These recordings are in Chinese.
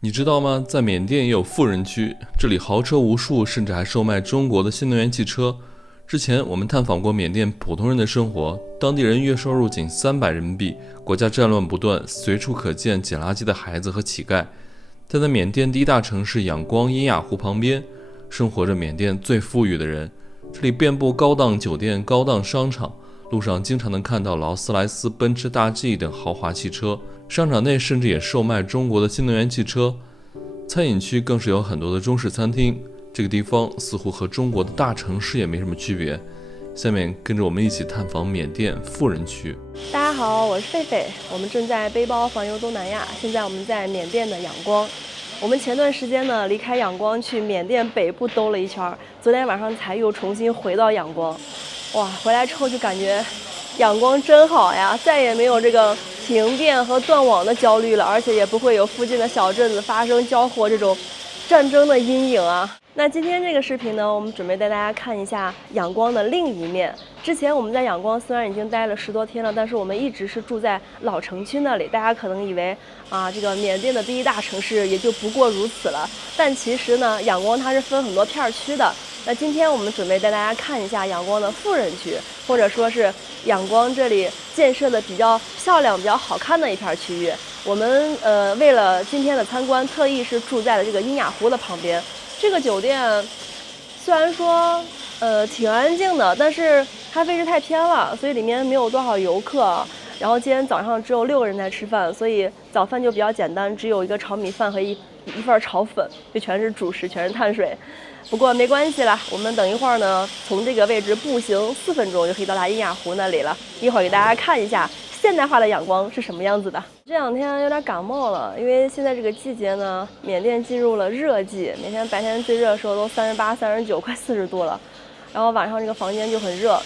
你知道吗？在缅甸也有富人区，这里豪车无数，甚至还售卖中国的新能源汽车。之前我们探访过缅甸普通人的生活，当地人月收入仅300人民币，国家战乱不断，随处可见捡垃圾的孩子和乞丐。但在缅甸第一大城市仰光因雅湖旁边，生活着缅甸最富裕的人，这里遍布高档酒店、高档商场，路上经常能看到劳斯莱斯、奔驰大 G 等豪华汽车。商场内甚至也售卖中国的新能源汽车，餐饮区更是有很多的中式餐厅。这个地方似乎和中国的大城市也没什么区别。下面跟着我们一起探访缅甸富人区。大家好，我是狒狒，我们正在背包环游东南亚。现在我们在缅甸的仰光。我们前段时间呢离开仰光去缅甸北部兜了一圈，昨天晚上才又重新回到仰光。哇，回来之后就感觉仰光真好呀，再也没有这个停电和断网的焦虑了，而且也不会有附近的小镇子发生交火这种战争的阴影啊。那今天这个视频呢，我们准备带大家看一下仰光的另一面。之前我们在仰光虽然已经待了10多天了，但是我们一直是住在老城区那里。大家可能以为这个缅甸的第一大城市也就不过如此了，但其实呢，仰光它是分很多片区的。那今天我们准备带大家看一下仰光的富人区，或者说是仰光这里建设的比较漂亮、比较好看的一片区域。我们为了今天的参观，特意是住在了这个因雅湖的旁边。这个酒店虽然说挺安静的，但是它位置太偏了，所以里面没有多少游客。然后今天早上只有6个人在吃饭，所以早饭就比较简单，只有一个炒米饭和一份炒粉，就全是主食，全是碳水。不过没关系啦，我们等一会儿呢，从这个位置步行4分钟就可以到达因雅湖那里了。一会儿给大家看一下现代化的仰光是什么样子的。这2天有点感冒了，因为现在这个季节呢，缅甸进入了热季，每天白天最热的时候都38、39，快40度了。然后晚上这个房间就很热，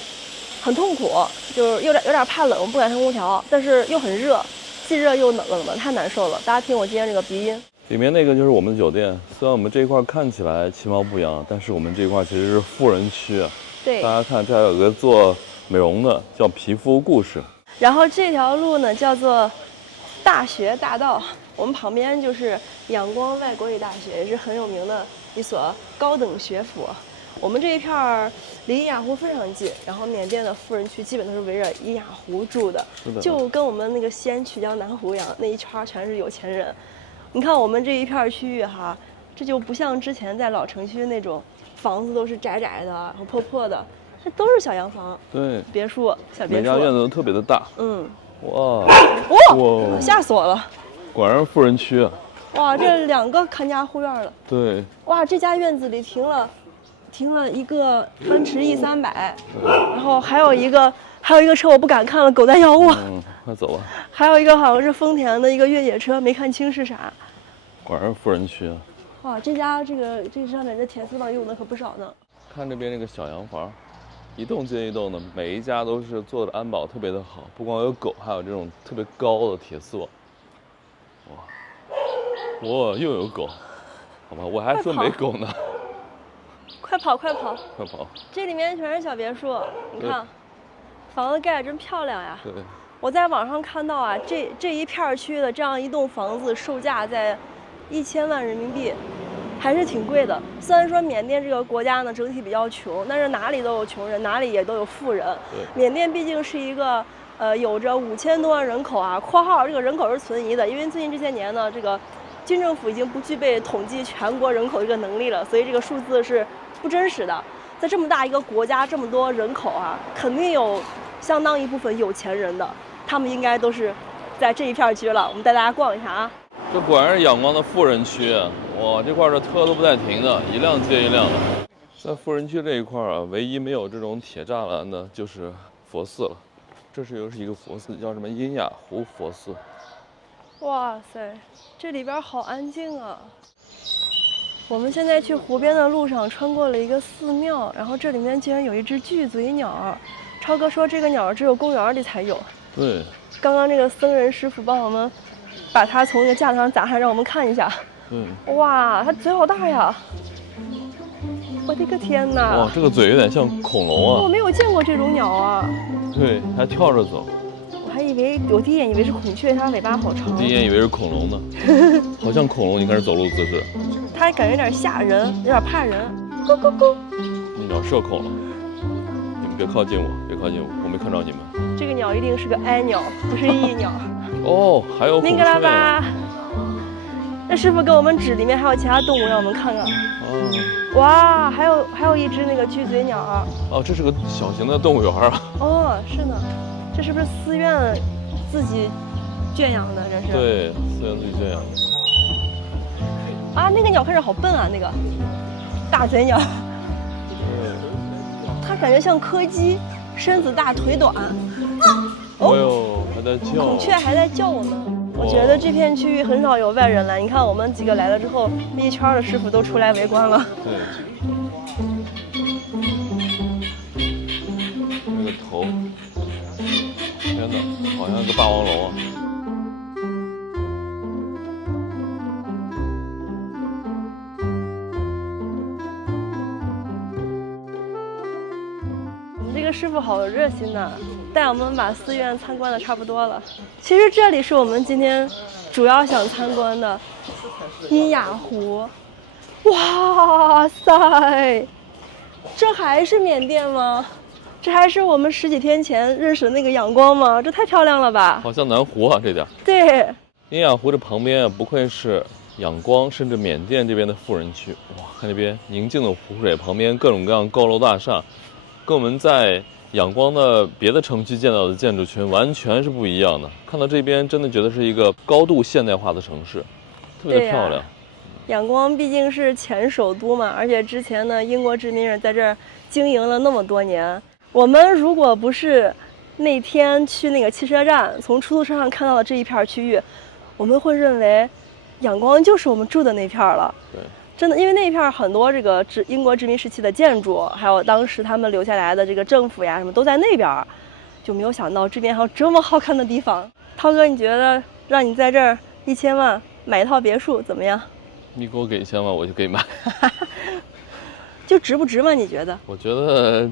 很痛苦，就是有点怕冷，不敢开空调，但是又很热，既热又冷的，太难受了。大家听我今天这个鼻音。里面那个就是我们的酒店，虽然我们这一块看起来其貌不扬，但是我们这一块其实是富人区啊。对，大家看，这还有个做美容的，叫皮肤故事。然后这条路呢叫做大学大道，我们旁边就是仰光外国语大学，也是很有名的一所高等学府。我们这一片离因雅湖非常近，然后缅甸的富人区基本都是围着因雅湖住的，就跟我们那个西安曲江南湖一样，那一圈全是有钱人。你看我们这一片区域哈，这就不像之前在老城区那种房子都是窄窄的然后破破的，这都是小洋房，对，别墅，小别墅，每家院子都特别的大。哇，吓死我了！果然是富人区啊！哇，这2个看家护院了。对，哇，这家院子里停了一个奔驰E300，然后还有一个车我不敢看了，狗在咬我。快走吧。还有一个好像是丰田的一个越野车，没看清是啥。果然是富人区啊！哇，这家这上面这铁丝网用的可不少呢。看这边那个小洋房，一栋接一栋的，每一家都是做的安保特别的好，不光有狗，还有这种特别高的铁丝网。哇，又有狗，好吧，我还说没狗呢。快跑！快跑！这里面全是小别墅，你看，房子盖得真漂亮呀。对。我在网上看到啊，这一片区的这样一栋房子售价在1000万人民币，还是挺贵的。虽然说缅甸这个国家呢整体比较穷，但是哪里都有穷人，哪里也都有富人。缅甸毕竟是一个有着5000多万人口啊（括号这个人口是存疑的，因为最近这些年呢，这个军政府已经不具备统计全国人口这个能力了，所以这个数字是不真实的。在这么大一个国家，这么多人口啊，肯定有相当一部分有钱人的。他们应该都是在这一片区了，我们带大家逛一下啊。这果然是仰光的富人区啊！哇，这块的车都不带停的，一辆接一辆的。在富人区这一块啊，唯一没有这种铁栅栏的就是佛寺了。这是又是一个佛寺，叫什么因雅湖佛寺。哇塞，这里边好安静啊！我们现在去湖边的路上穿过了一个寺庙，然后这里面竟然有一只巨嘴鸟。超哥说这个鸟只有公园里才有。对，刚刚这个僧人师傅帮我们把它从那个架子上砸下来，让我们看一下。哇，它嘴好大呀！我的个天哪！哇，这个嘴有点像恐龙啊！我没有见过这种鸟啊。对，还跳着走。我还以我第一眼以为是孔雀，它尾巴好长。第一眼以为是恐龙呢，好像恐龙，你看这走路姿势。它感觉有点吓人，有点怕人。咕咕咕！那鸟射孔了，你们别靠近我，别靠近我，我没看着你们。这个鸟一定是个哀鸟，不是异鸟。哦，还有孔雀。明格拉巴。那师傅给我们指里面还有其他动物，让我们看看。哦。哇，还有一只那个巨嘴鸟。哦，这是个小型的动物园啊。哦，是呢，这是不是寺院自己圈养的？这是。对，寺院自己圈养的。啊，那个鸟看着好笨啊，那个大嘴鸟。它感觉像柯基，身子大腿短。哦呦，还在叫。孔雀还在叫呢。我觉得这片区域很少有外人来。你看我们几个来了之后，一圈的师傅都出来围观了。对。那个头，天哪，好像个霸王龙啊！我们这个师傅好热心呐，带我们把寺院参观的差不多了。其实这里是我们今天主要想参观的阴雅湖。哇塞，这还是缅甸吗？这还是我们10几天前认识的那个仰光吗？这太漂亮了吧！好像南湖啊，这点。对，阴雅湖这旁边啊，不愧是仰光甚至缅甸这边的富人区。哇，看这边宁静的湖水，旁边各种各样高楼大厦，跟我们在仰光的别的城区见到的建筑群完全是不一样的。看到这边，真的觉得是一个高度现代化的城市，特别的漂亮。仰光毕竟是前首都嘛，而且之前呢，英国殖民者在这儿经营了那么多年。我们如果不是那天去那个汽车站，从出租车上看到了这一片区域，我们会认为仰光就是我们住的那片了。对，真的，因为那一片很多这个英国殖民时期的建筑，还有当时他们留下来的这个政府呀什么都在那边，就没有想到这边还有这么好看的地方。涛哥，你觉得让你在这儿1000万买一套别墅怎么样？你给我给1000万，我就给你买。就值不值吗？你觉得？我觉得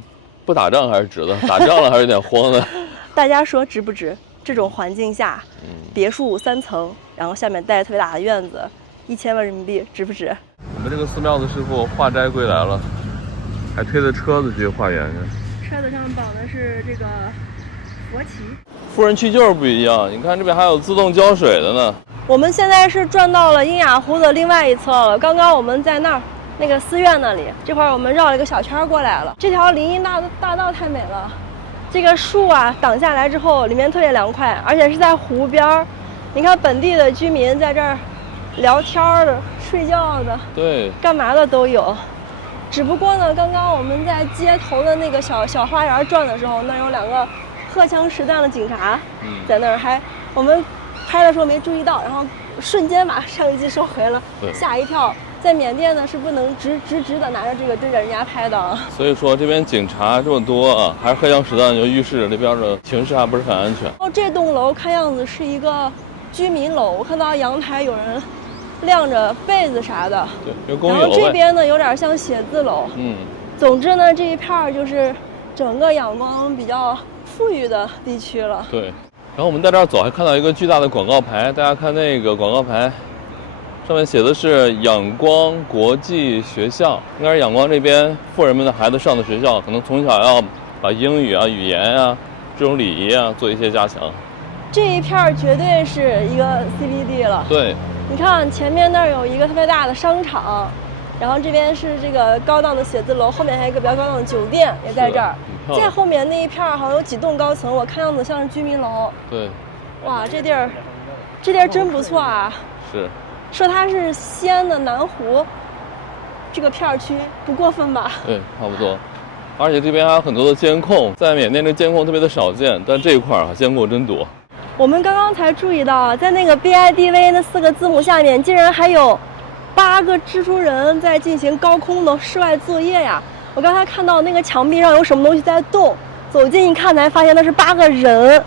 不打仗还是值的，打仗了还是有点慌的。大家说值不值？这种环境下，别墅3层，然后下面带特别大的院子，1000万人民币值不值？我们这个寺庙的师傅化斋归来了，还推着车子去化缘去。车子上绑的是这个佛旗。富人区就是不一样，你看这边还有自动浇水的呢。我们现在是转到了阴雅湖的另外一侧了。刚刚我们在那儿那个寺院那里，这会儿我们绕了一个小圈过来了。这条林荫大道太美了，这个树啊挡下来之后，里面特别凉快，而且是在湖边儿。你看本地的居民在这儿聊天的、睡觉的，对，干嘛的都有。只不过呢，刚刚我们在街头的那个小花园转的时候，那有2个荷枪实弹的警察在那儿，我们拍的时候没注意到，然后瞬间把相机收回了，吓一跳。在缅甸呢是不能直的拿着这个对着人家拍的。所以说这边警察这么多啊，还是荷枪实弹，就预示着这边的情势还不是很安全。这栋楼看样子是一个居民楼，我看到阳台有人晾着被子啥的。对，公寓楼。然后这边呢有点像写字楼。总之呢这一片就是整个仰光比较富裕的地区了。对。然后我们在这儿走，还看到一个巨大的广告牌，大家看那个广告牌，上面写的是仰光国际学校，应该是仰光这边富人们的孩子上的学校，可能从小要把英语啊、语言啊、这种礼仪啊做一些加强。这一片绝对是一个 CBD 了。对，你看前面那儿有一个特别大的商场，然后这边是这个高档的写字楼，后面还有一个比较高档的酒店也在这儿。在后面那一片好像有几栋高层，我看样子像是居民楼。对，哇，这地儿真不错啊。是。说它是西安的南湖，这个片区不过分吧？对，差不多。而且这边还有很多的监控，在缅甸这监控特别的少见，但这一块监控真多。我们刚刚才注意到，在那个 BIDV 那4个字母下面，竟然还有8个蜘蛛人在进行高空的室外作业呀！我刚才看到那个墙壁上有什么东西在动，走近一看才发现那是8个人，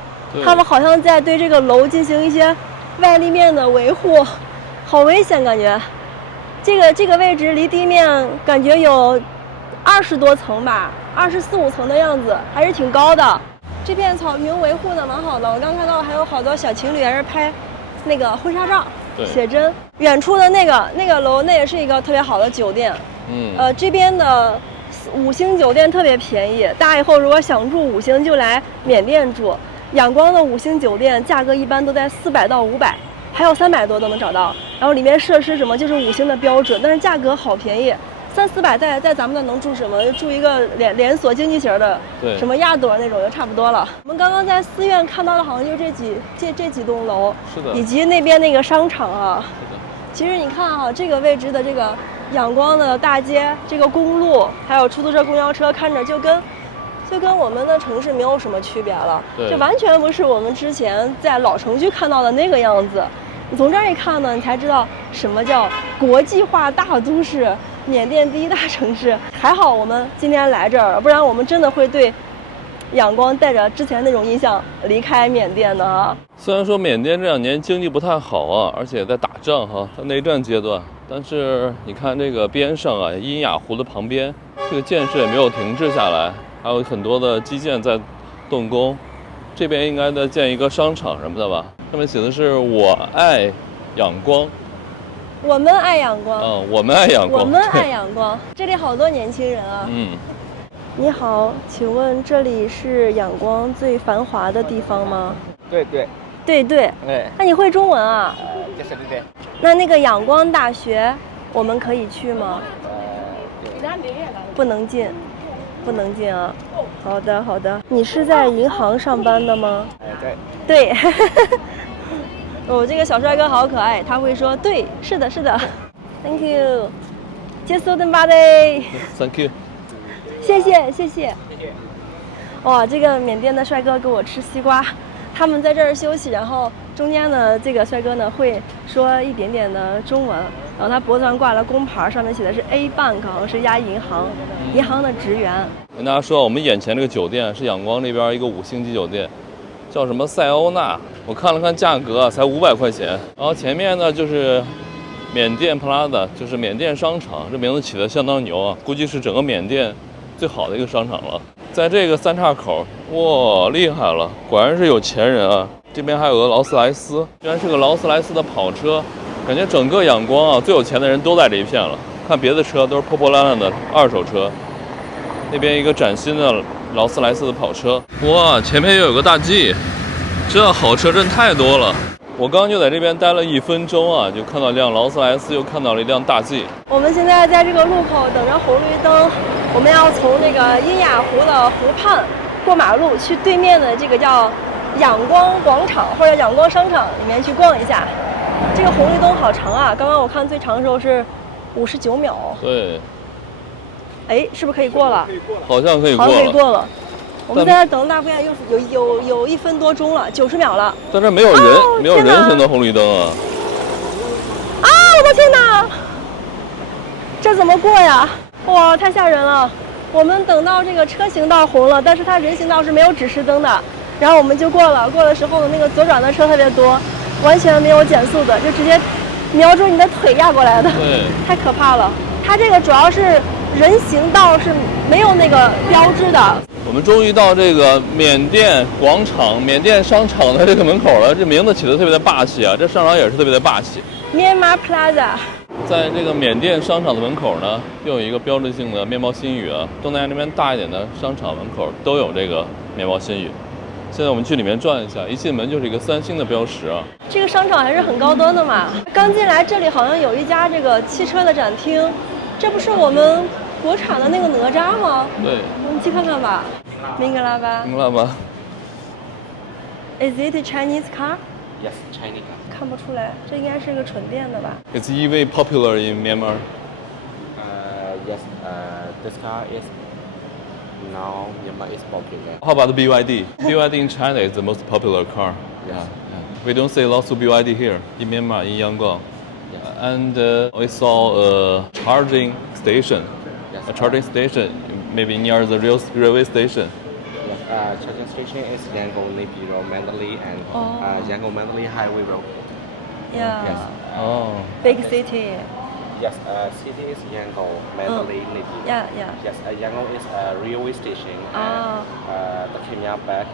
他们好像在对这个楼进行一些外立面的维护，好危险感觉。这个位置离地面感觉有20多层吧，24、25层的样子，还是挺高的。这片草坪维护的蛮好的，我刚看到还有好多小情侣在这拍那个婚纱照，写真。远处的那个楼，那也是一个特别好的酒店。这边的5星酒店特别便宜，大家以后如果想住5星就来缅甸住。仰光的5星酒店价格一般都在400到500，还有300多都能找到。然后里面设施什么就是5星的标准，但是价格好便宜，300-400在咱们那能住什么？就住一个连锁经济型的，什么亚朵那种就差不多了。我们刚刚在寺院看到的好像就这几栋楼，是的，以及那边那个商场啊。是的。其实你看啊，这个位置的这个仰光的大街，这个公路，还有出租车、公交车，看着就跟我们的城市没有什么区别了，这完全不是我们之前在老城区看到的那个样子。你从这儿一看呢，你才知道什么叫国际化大都市，缅甸第1大城市。还好我们今天来这儿，不然我们真的会对仰光带着之前那种印象离开缅甸的啊。虽然说缅甸这2年经济不太好啊，而且在打仗哈，在内战阶段，但是你看这个边上啊，阴雅湖的旁边，这个建设也没有停滞下来。还有很多的基建在动工，这边应该在建一个商场什么的吧？上面写的是"我爱仰光"，我们爱仰光。我们爱仰光，我们爱仰光。这里好多年轻人啊。你好，请问这里是仰光最繁华的地方吗？对。那你会中文啊？对。那个仰光大学，我们可以去吗？不能进。不能进啊！好的。你是在银行上班的吗？对。这个小帅哥好可爱，他会说对，是的。Thank you， 接受的吧的。Thank you， 谢谢。哇，这个缅甸的帅哥给我吃西瓜，他们在这儿休息，然后中间呢，这个帅哥呢会说一点点的中文。然后他脖子上挂了工牌，上面写的是 A Bank， 好像是一家银行的职员。跟大家说，我们眼前这个酒店是仰光这边一个5星级酒店，叫什么塞欧纳。我看了看价格，才500块钱。然后前面呢就是缅甸 Plaza， 就是缅甸商场，这名字起得相当牛啊，估计是整个缅甸最好的一个商场了。在这个3岔口，哇，厉害了，果然是有钱人啊！这边还有个劳斯莱斯，居然是个劳斯莱斯的跑车。感觉整个仰光啊，最有钱的人都在这一片了。看别的车都是破破烂烂的2手车，那边一个崭新的劳斯莱斯的跑车。哇，前面又有个大 G， 这好车真太多了。我刚刚就在这边待了1分钟啊，就看到一辆劳斯莱斯，又看到了一辆大 G。我们现在在这个路口等着红绿灯，我们要从那个阴雅湖的湖畔过马路，去对面的这个叫仰光广场或者仰光商场里面去逛一下。这个红绿灯好长啊！刚刚我看最长的时候是59秒。对。哎，是不是可以过了？好像可以过了。好像可以过了。我们在这等大不了有1分多钟了，90秒了。但这没有人，没有人行的红绿灯啊！啊！我的天哪！这怎么过呀？哇，太吓人了！我们等到这个车行道红了，但是它人行道是没有指示灯的，然后我们就过了。过的时候呢，那个左转的车特别多。完全没有减速的，就直接瞄准你的腿压过来的，对，太可怕了。它这个主要是人行道是没有那个标志的。我们终于到这个缅甸广场、缅甸商场的这个门口了。这名字起得特别的霸气啊，这商场也是特别的霸气。Myanmar Plaza， 在这个缅甸商场的门口呢，又有一个标志性的面包新语啊。东南亚那边大一点的商场门口都有这个面包新语。现在我们去里面转一下，一进门就是一个3星的标识啊。这个商场还是很高端的嘛。刚进来这里好像有一家这个汽车的展厅，这不是我们国产的那个哪吒吗？对，我们去看看吧。明格拉巴。明白吧 ？Is it a Chinese car? Yes, Chinese car. 看不出来，这应该是个纯电的吧 ？It's EV popular in Myanmar. Yes. This car is now Myanmar is popular. How about the BYD? BYD in China is the most popular car. Yes. We don't see lots of BYD here in Myanmar, in Yangon. And we saw a charging station. Yes. A charging station, maybe near the railway station. Yes. Charging station is Yangon, Naypyi Road, Mandalay, and Yangon Mandalay Highway Road. Yeah. Yes. Oh. Big city. Yes. City is Yangon, Mandalay, Naypyi. Yeah. Yes. Yangon is a railway station. Oh. And the Kenya back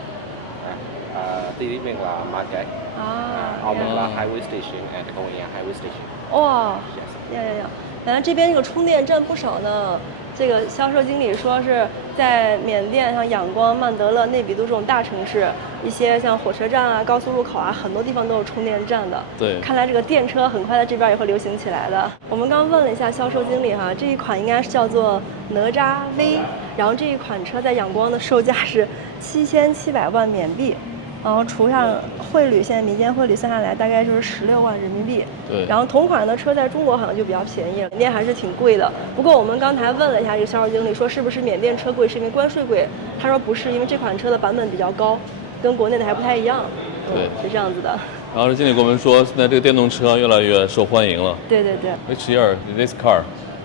Đi đến Myanmar Market, 啊 on Myanmar Highway Station and Khao Yai Highway Station. 哇， Yes. 呀，原来这边这个充电站不少呢。这个销售经理说是在缅甸，像仰光、曼德勒、内比都这种大城市，一些像火车站啊、高速路口啊，很多地方都有充电站的。对，看来这个电车很快在这边也会流行起来的。我们刚问了一下销售经理哈，这一款应该是叫做哪吒 V， 然后这一款车在仰光的售价是7700万缅币。然后除上汇率，现在民间汇率算下来大概就是16万人民币。对。然后同款的车在中国好像就比较便宜了，缅甸还是挺贵的。不过我们刚才问了一下这个销售经理，说是不是缅甸车贵是因为关税贵？他说不是，因为这款车的版本比较高，跟国内的还不太一样。对，是这样子的。然后这经理跟我们说，现在这个电动车越来越受欢迎了。对对对。Which year did this car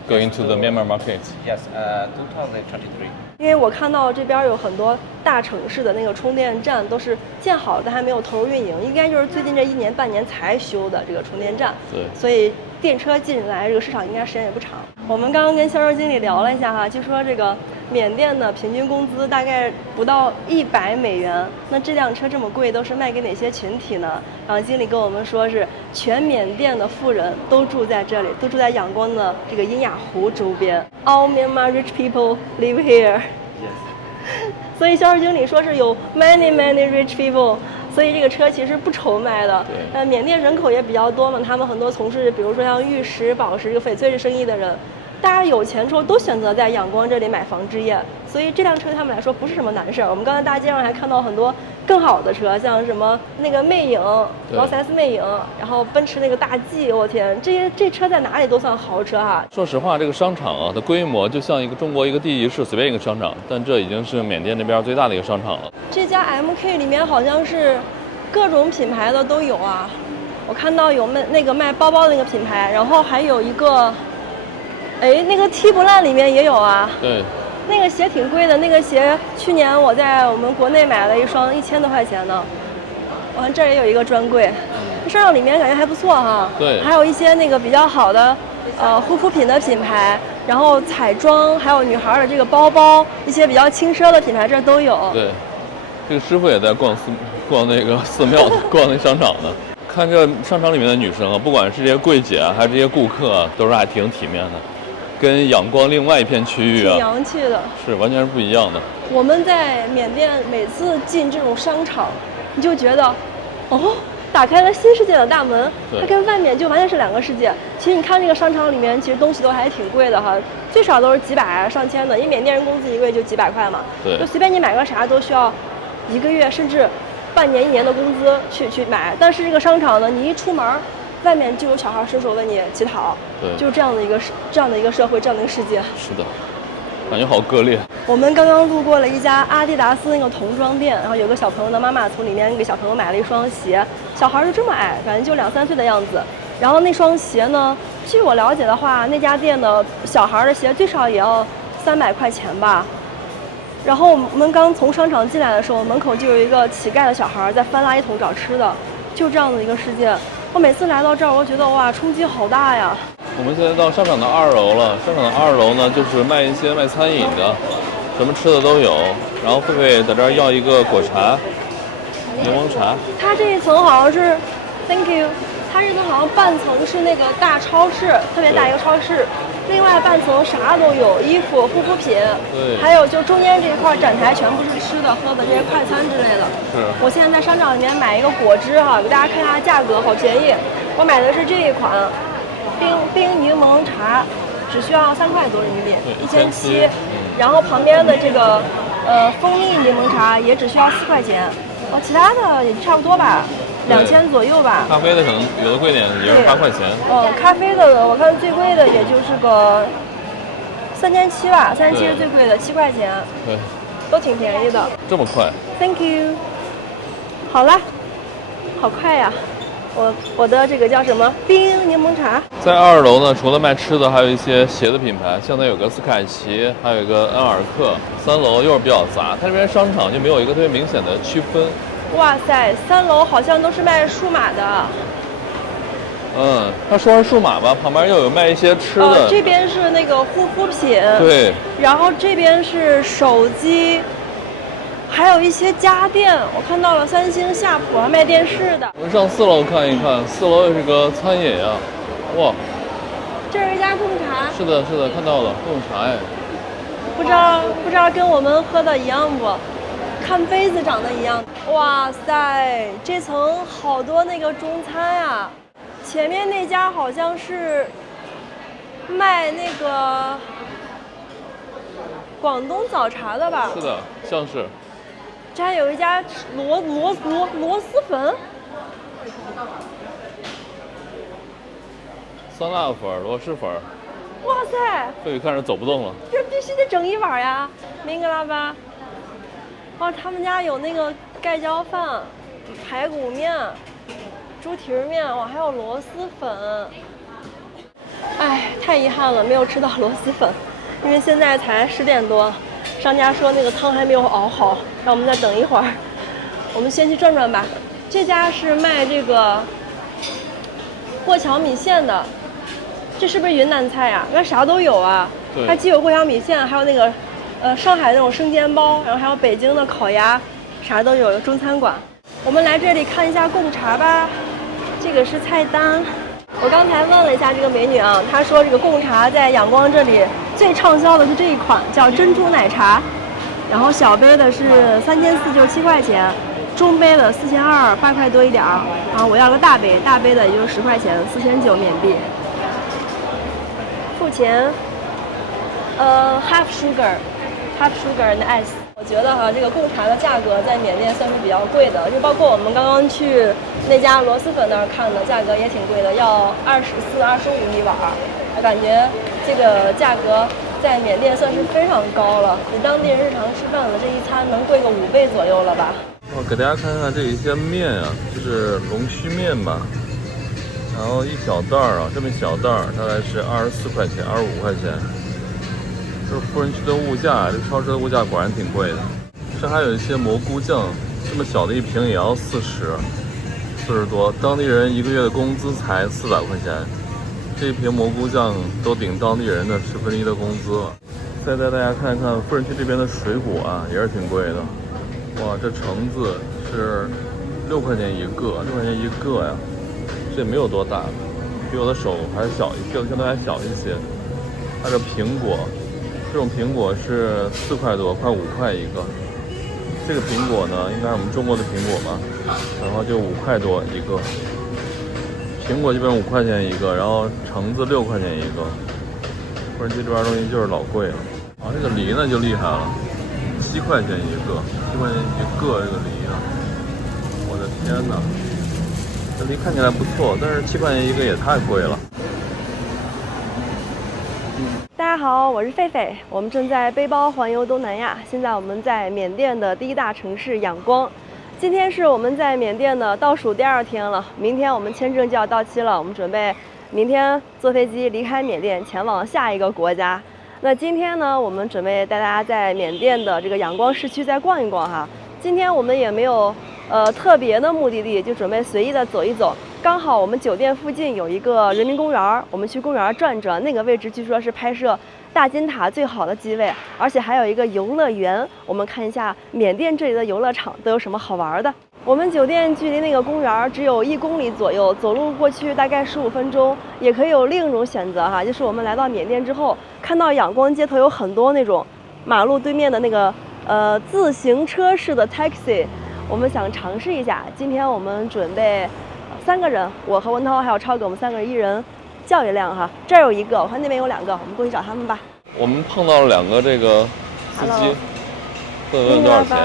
go into the Myanmar market? Yes, 2023. 因为我看到这边有很多大城市的那个充电站都是建好了，但还没有投入运营，应该就是最近这1年半年才修的这个充电站。对，所以电车进来这个市场应该时间也不长。我们刚刚跟销售经理聊了一下哈，就说这个缅甸的平均工资大概不到100美元，那这辆车这么贵，都是卖给哪些群体呢？然后经理跟我们说是全缅甸的富人都住在这里，都住在仰光的这个阴雅湖周边。All Myanmar rich people live here. Yes. 所以销售经理说是有 many rich people， 所以这个车其实不愁卖的。对。缅甸人口也比较多嘛，他们很多从事比如说像玉石、宝石这个翡翠生意的人，大家有钱之后都选择在仰光这里买房置业，所以这辆车对他们来说不是什么难事儿。我们刚才大街上还看到很多更好的车，像什么那个魅影、劳斯莱斯魅影，然后奔驰那个大 G， 我天，这车在哪里都算豪车哈。说实话，这个商场啊的规模就像中国一个地级市随便一个商场，但这已经是缅甸那边最大的一个商场了。这家 MK 里面好像是各种品牌的都有啊，我看到有卖包包的那个品牌，然后还有一个，那个 T 不烂里面也有啊。对。那个鞋挺贵的，那个鞋去年我在我们国内买了一双1000多块钱呢。我看这儿也有一个专柜，商场里面感觉还不错哈。对。还有一些那个比较好的护肤品的品牌，然后彩妆，还有女孩的这个包包，一些比较轻奢的品牌这儿都有。对。这个师傅也在逛那个寺庙，逛那商场呢。看这商场里面的女生啊，不管是这些柜姐啊，还是这些顾客啊，都是还挺体面的。跟仰光另外一片区域啊，挺洋气的，是完全是不一样的。我们在缅甸每次进这种商场，你就觉得，打开了新世界的大门，它跟外面就完全是两个世界。其实你看这个商场里面，其实东西都还挺贵的哈，最少都是几百上千的，因为缅甸人工资1个月就几百块嘛，对，就随便你买个啥都需要1个月甚至半年1年的工资去买。但是这个商场呢，你一出门，外面就有小孩伸手问你乞讨，对，就是这样的一个社会，这样的一个世界。是的，感觉好割裂。我们刚刚路过了一家阿迪达斯那个童装店，然后有个小朋友的妈妈从里面给小朋友买了一双鞋，小孩就这么矮，感觉就2、3岁的样子。然后那双鞋呢，据我了解的话，那家店的小孩的鞋最少也要300块钱吧。然后我们刚从商场进来的时候，门口就有一个乞丐的小孩在翻垃圾桶找吃的，就这样的一个世界。我每次来到这儿，我觉得哇，冲击好大呀。我们现在到商场的2楼了，商场的2楼呢，就是卖一些卖餐饮的，什么吃的都有。然后狒狒在这儿要一个果茶，柠檬茶。它这一层好像是 ，Thank you。它这层好像半层是那个大超市，特别大一个超市，另外半层啥都有，衣服、护肤品，对，还有就中间这一块展台全部是吃的、喝的这些快餐之类的。是。我现在在商场里面买一个果汁哈，给大家看一下价格，好便宜。我买的是这一款冰柠檬茶，只需要3块多人民币，1700。然后旁边的这个蜂蜜柠檬茶也只需要4块钱，其他的也差不多吧。2000左右吧。咖啡的可能有的贵点，也是8块钱。咖啡的我看最贵的也就是个3700吧，3700是最贵的，7块钱。对，都挺便宜的。这么快 ？Thank you。好了，好快呀！我的这个叫什么冰柠檬茶。在2楼呢，除了卖吃的，还有一些鞋的品牌，像那有个斯凯奇，还有一个恩尔克。3楼又是比较杂，它这边商场就没有一个特别明显的区分。哇塞，3楼好像都是卖数码的。他说是数码吧，旁边又有卖一些吃的。这边是那个护肤品。对。然后这边是手机，还有一些家电，我看到了三星、夏普啊，卖电视的。我们上4楼看一看，4楼也是个餐饮啊，哇，这是一家贡茶，是的，是的，看到了贡茶哎，不知道跟我们喝的一样不？看杯子长得一样。哇塞，这层好多那个中餐啊，前面那家好像是卖那个广东早茶的吧？是的，像是。这还有一家螺蛳粉，酸辣粉、螺蛳粉，哇塞，贝贝看着走不动了。这必须得整一碗呀，明格拉巴。哦，他们家有那个盖浇饭、排骨面、猪蹄儿面，哇，还有螺蛳粉。哎，太遗憾了，没有吃到螺蛳粉，因为现在才10点多，商家说那个汤还没有熬好，让我们再等一会儿。我们先去转转吧。这家是卖这个过桥米线的，这是不是云南菜呀？那啥都有啊，对，它既有过桥米线，还有那个上海那种生煎包，然后还有北京的烤鸭，啥都有，有中餐馆。我们来这里看一下贡茶吧，这个是菜单。我刚才问了一下这个美女啊，她说这个贡茶在仰光这里最畅销的是这一款，叫珍珠奶茶，然后小杯的是3400，就是7块钱，中杯的4200，8块多一点儿。然后我要个大杯，大杯的也就是10块钱，4900缅币。付钱，half sugar and ice。我觉得哈，这个贡茶的价格在缅甸算是比较贵的，就包括我们刚刚去那家螺蛳粉那儿看的，价格也挺贵的，要24、25一碗。我感觉这个价格在缅甸算是非常高了，比当地人日常吃饭的这一餐能贵个5倍左右了吧。我给大家看看这一些面啊，就是龙须面吧，然后一小袋儿啊，这么一小袋儿大概是24块钱、25块钱。这是富人区的物价，这超市的物价果然挺贵的。这还有一些蘑菇酱，这么小的一瓶也要40多，当地人一个月的工资才400块钱，这一瓶蘑菇酱都顶当地人的1/10的工资了。再带大家看一看富人区这边的水果啊，也是挺贵的。哇，这橙子是6块钱一个，6块钱一个呀，这也没有多大，比我的手还是小，比我的相对还小一些。还有苹果。这种苹果是4块多，快5块一个。这个苹果呢，应该是我们中国的苹果吧，然后就5块多一个。苹果基本上5块钱一个，然后橙子6块钱一个。富人区这边东西就是老贵了。啊，这个梨呢就厉害了，7块钱一个，7块钱一个这个梨呢，我的天哪！这梨看起来不错，但是7块钱一个也太贵了。大家好，我是狒狒，我们正在背包环游东南亚。现在我们在缅甸的第一大城市仰光。今天是我们在缅甸的倒数第2天了，明天我们签证就要到期了，我们准备明天坐飞机离开缅甸，前往下一个国家。那今天呢，我们准备带大家在缅甸的这个仰光市区再逛一逛哈。今天我们也没有特别的目的地，就准备随意的走一走。刚好我们酒店附近有一个人民公园，我们去公园转转。那个位置据说是拍摄大金塔最好的机位，而且还有一个游乐园。我们看一下缅甸这里的游乐场都有什么好玩的。我们酒店距离那个公园只有1公里左右，走路过去大概15分钟。也可以有另一种选择哈，就是我们来到缅甸之后，看到仰光街头有很多那种马路对面的那个自行车式的 taxi， 我们想尝试一下。今天我们准备3个人，我和文涛还有超哥，我们3个人一人叫一辆哈。这儿有1个，我看那边有2个，我们过去找他们吧。我们碰到了2个这个司机，问多少钱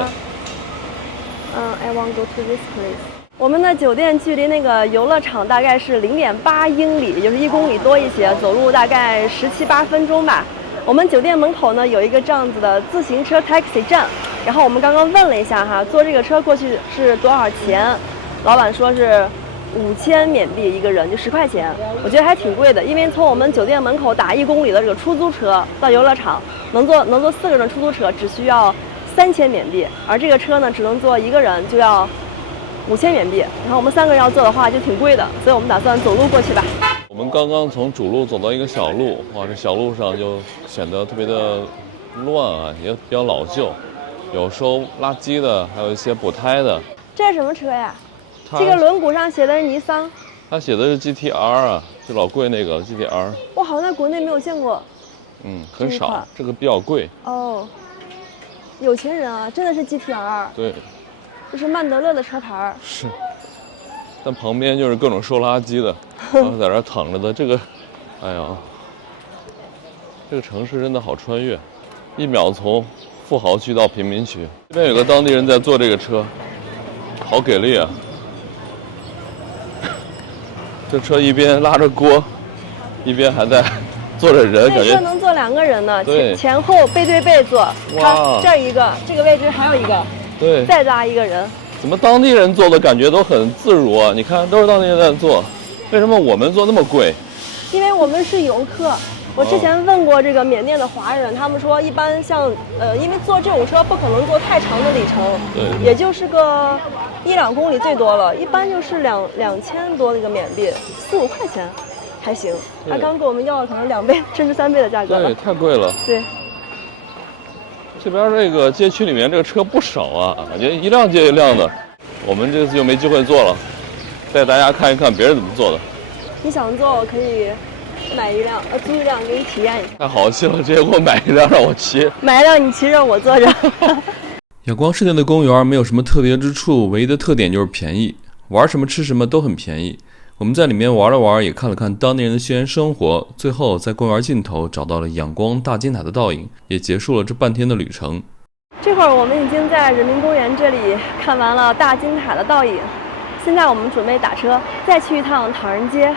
？I want go to this place。我们的酒店距离那个游乐场大概是0.8英里，也就是1公里多一些，走路大概17、8分钟吧。我们酒店门口呢有一个这样子的自行车 taxi 站，然后我们刚刚问了一下哈，坐这个车过去是多少钱？老板说是5000缅币一个人，就10块钱。我觉得还挺贵的，因为从我们酒店门口打1公里的这个出租车到游乐场，能坐4个人的出租车只需要3000缅币，而这个车呢只能坐1个人，就要5000缅币。然后我们3个人要坐的话就挺贵的，所以我们打算走路过去吧。我们刚刚从主路走到一个小路，哇，这小路上就显得特别的乱啊，也比较老旧。有收垃圾的，还有一些补胎的。这是什么车呀？它这个轮毂上写的是尼桑。它写的是 GTR 啊，就老贵那个 GTR。我好像在国内没有见过。很少这一款，这个比较贵。哦，有钱人啊，真的是 GTR。对，这是曼德勒的车牌。是。但旁边就是各种收垃圾的，然后在这躺着的这个，哎呀，这个城市真的好穿越，1秒从富豪区到贫民区。这边有个当地人在坐这个车，好给力啊！这车一边拉着锅，一边还在坐着人，感这车觉能坐2个人呢，对前后背对背坐。看哇这儿一个，这个位置还有一个，对。再拉一个人。怎么当地人坐的感觉都很自如啊？你看，都是当地人在坐，为什么我们坐那么贵？因为我们是游客。我之前问过这个缅甸的华人，他们说一般像因为坐这种车不可能坐太长的里程，对，也就是个1-2公里最多了，一般就是2000多那个缅币，4-5块钱还行。他刚给我们要了可能2倍甚至3倍的价格了。对，太贵了。对，这边这个街区里面这个车不少啊，感觉一辆接一辆的。我们这次就没机会坐了，带大家看一看别人怎么做的。你想坐，我可以买一辆，租一辆给你体验一下。太好气了，直接给我买一辆让我骑。买一辆你骑着，我坐着。仰光市内的公园没有什么特别之处，唯一的特点就是便宜，玩什么吃什么都很便宜。我们在里面玩了玩，也看了看当地人的校园生活，最后在公园尽头找到了仰光大金塔的倒影，也结束了这半天的旅程。这会儿我们已经在人民公园这里看完了大金塔的倒影，现在我们准备打车再去一趟唐人街。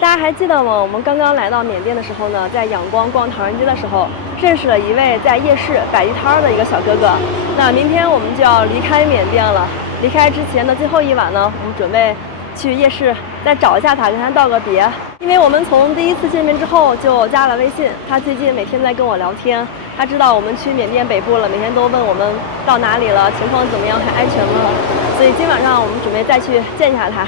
大家还记得吗？我们刚刚来到缅甸的时候呢，在仰光逛唐人街的时候，认识了一位在夜市摆地摊的一个小哥哥。那明天我们就要离开缅甸了，离开之前的最后一晚呢，我们准备去夜市再找一下他，跟他道个别。因为我们从第一次见面之后就加了微信，他最近每天在跟我聊天，他知道我们去缅甸北部了，每天都问我们到哪里了，情况怎么样，还安全吗？所以今晚上我们准备再去见一下他。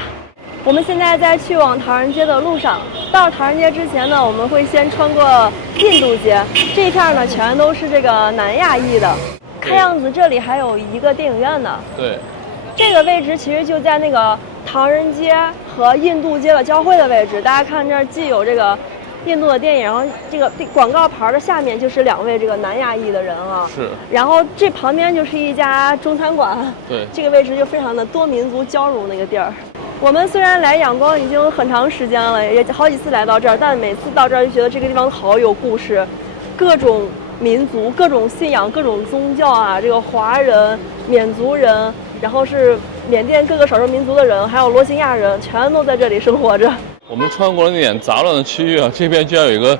我们现在在去往唐人街的路上，到唐人街之前呢，我们会先穿过印度街，这一片呢全都是这个南亚裔的。看样子这里还有一个电影院呢。对，这个位置其实就在那个唐人街和印度街的交汇的位置。大家看这儿既有这个印度的电影，然后这个广告牌的下面就是2位这个南亚裔的人啊。是。然后这旁边就是一家中餐馆。对。这个位置就非常的多民族交融的一个地儿。我们虽然来仰光已经很长时间了，也好几次来到这儿，但每次到这儿就觉得这个地方好有故事，各种民族、各种信仰、各种宗教啊，这个华人、缅族人，然后是缅甸各个少数民族的人，还有罗兴亚人，全都在这里生活着。我们穿过了那点杂乱的区域啊，这边居然有一个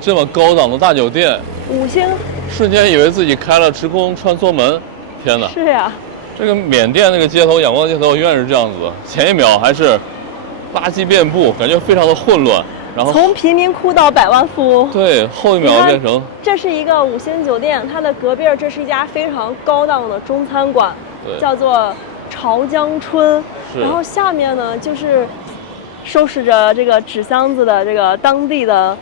这么高档的大酒店，5星，瞬间以为自己开了时空穿梭门，天哪！是呀。这个缅甸那个街头，仰光街头永远是这样子的，前一秒还是垃圾遍布，感觉非常的混乱，然后从贫民窟到百万富翁。对，后一秒变成这是一个5星酒店，它的隔壁这是一家非常高档的中餐馆，叫做潮江春。然后下面呢就是收拾着这个纸箱子的这个当地的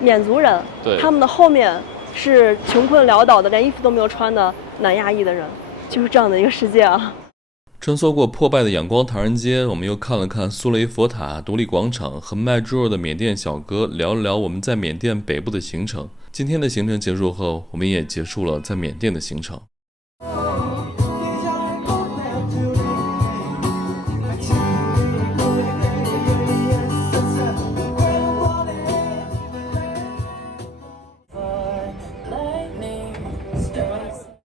缅族人，他们的后面是穷困潦倒的，连衣服都没有穿的南亚裔的人。就是这样的一个世界啊！穿梭过破败的仰光唐人街，我们又看了看苏雷佛塔、独立广场和卖猪肉的缅甸小哥，聊了聊我们在缅甸北部的行程。今天的行程结束后，我们也结束了在缅甸的行程。